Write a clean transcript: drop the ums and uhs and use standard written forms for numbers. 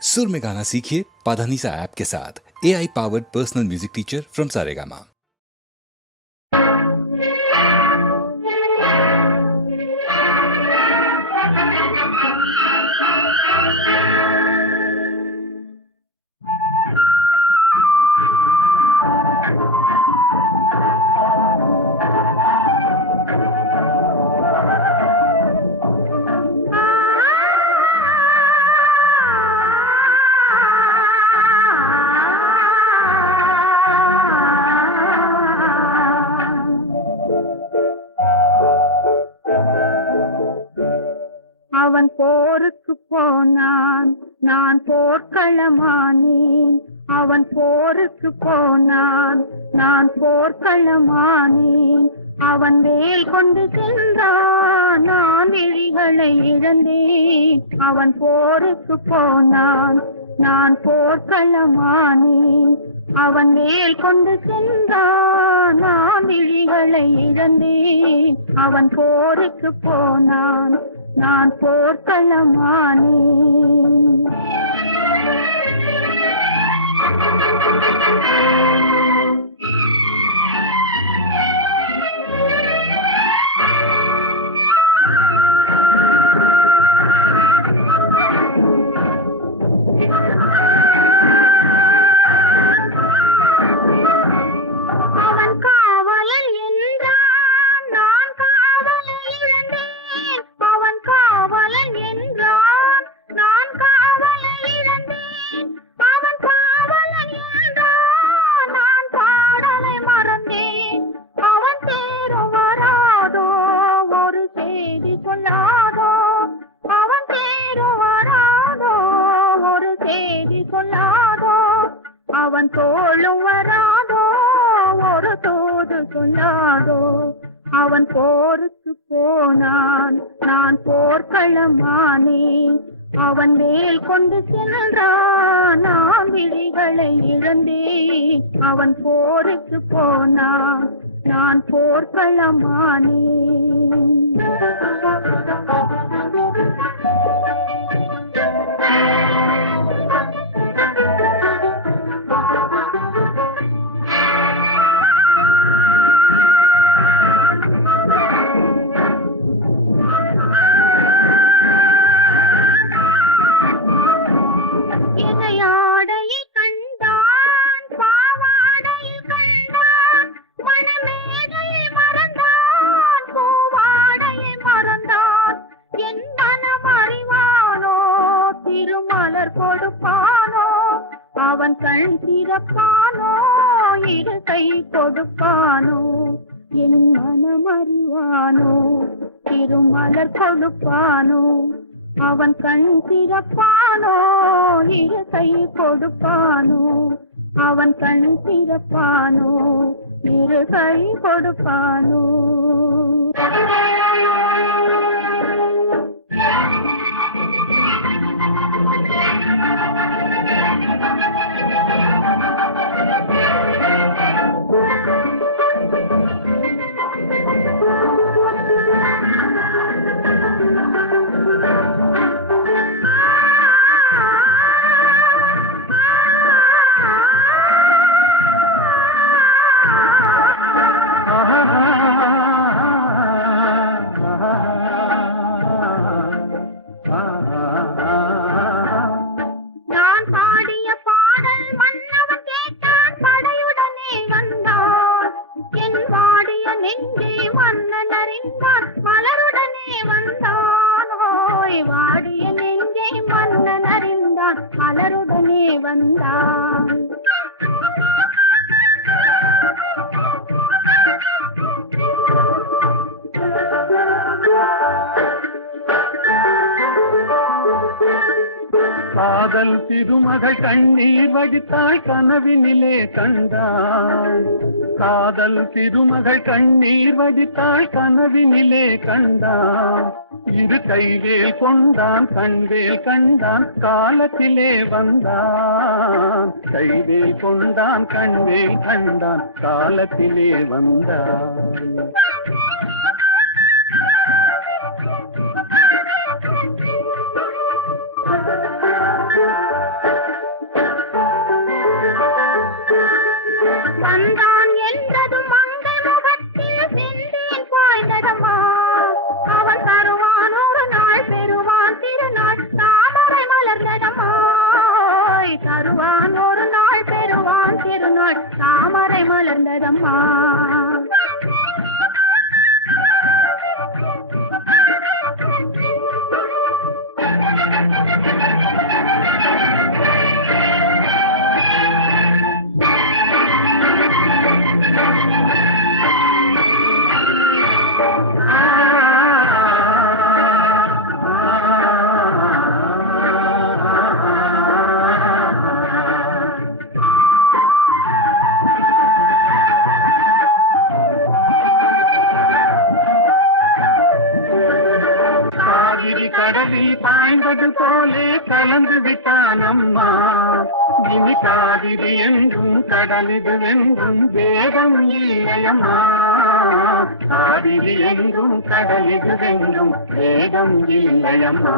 सुर में गाना सीखिए पाधानीसा ऐप के साथ। AI powered personal music teacher from Saregama. அவன் போருக்கு போனான், நான் போர்க்களமானேன். அவன் போருக்கு போனான், நான் போர்க்களமானேன். அவன் வேல் கொண்டு சென்றான், நான் விழிகளை இழந்தேன். அவன் போருக்கு போனான், நான் போர்க்களமானேன். அவன் வேல் கொண்டு சென்றான், நான் விழிகளை இழந்தேன். அவன் போருக்கு போனான், நான் போர்க்களமானேன். அவன் காவலன் என்றான், நான் காவலை இழந்தேன். அவன் காவலன் என்றான், நான் காவலை இழந்தேன். அவன் காவலன் என்றான், நான் பாடலை மறந்தேன். அவன் தேரும் வராதோ, ஒரு செய்தி சொல்லாதோ. அவன் தேரும் வராதோ, ஒரு செய்தி சொல்லாதோ. அவன் தோளும் வராதோ, ஒரு தூது சொல்லாதோ. அவன் போருக்கு போனான், நான் போர்க்களமானேன். அவன் வேல் கொண்டு சென்றான், நான் விழிகளை இழந்தேன். அவன் போருக்கு போனான், நான் போர்க்களமானேன். இணையாடையை கண்டான், பாவாடையில் கண்டான். மணமேடையை மறந்தான், பூவாடையை மறந்தான். என் மனம் அறிவானோ, திருமலர் கொடுப்பானோ. அவன் கண் திறப்பானோ, இரு கை கொடுப்பானோ. என் மனம் அறிவானோ, திருமலர் கொடுப்பானோ. அவன் கண் திறப்பானோ, இரு கை கொடுப்பானோ. அவன் கண் திறப்பானோ, இரு கை கொடுப்பானோ. நான் பாடிய பாடல் மன்னவன் கேட்டான், படையுடனே வந்தான். என் வாடிய நெஞ்சை மன்னன் அறிந்தான், மலருடனே வந்தான். ஓய், வாடிய நெஞ்சை மன்னன் அறிந்தான், மலருடனே வந்தான். காதல் திருமகள் கண்ணீர் வடித்தாள், கனவினிலே கண்டாள். காதல் திருமகள் கண்ணீர் வடித்தாள், கனவினிலே கண்டான். இரு கைவேல் கொண்டான், கண்வேல் கண்டான், காலத்திலே வந்தான். கைவேல் கொண்டான், கண்வேல் கண்டான், காலத்திலே வந்தான். வந்தான் என்றதும் மங்கை முகத்தில் சென்றேன் பாய்ந்ததம்மா. அவன் தருவான் ஒரு நாள் பெறுவான் திருநாள் தாமரை மலர்ந்ததம்மா. தருவான் ஒரு நாள் பெறுவான் திருநாள் தாமரை மலர்ந்ததம்மா. கடலில் பாய்ந்தது போலே கலந்து விட்டான் அம்மா. இனி காவிரி என்றும் கடலிது என்றும் வேதம் இல்லையம்மா. காவிரி என்றும் கடலிது என்றும் வேதம் இல்லையம்மா.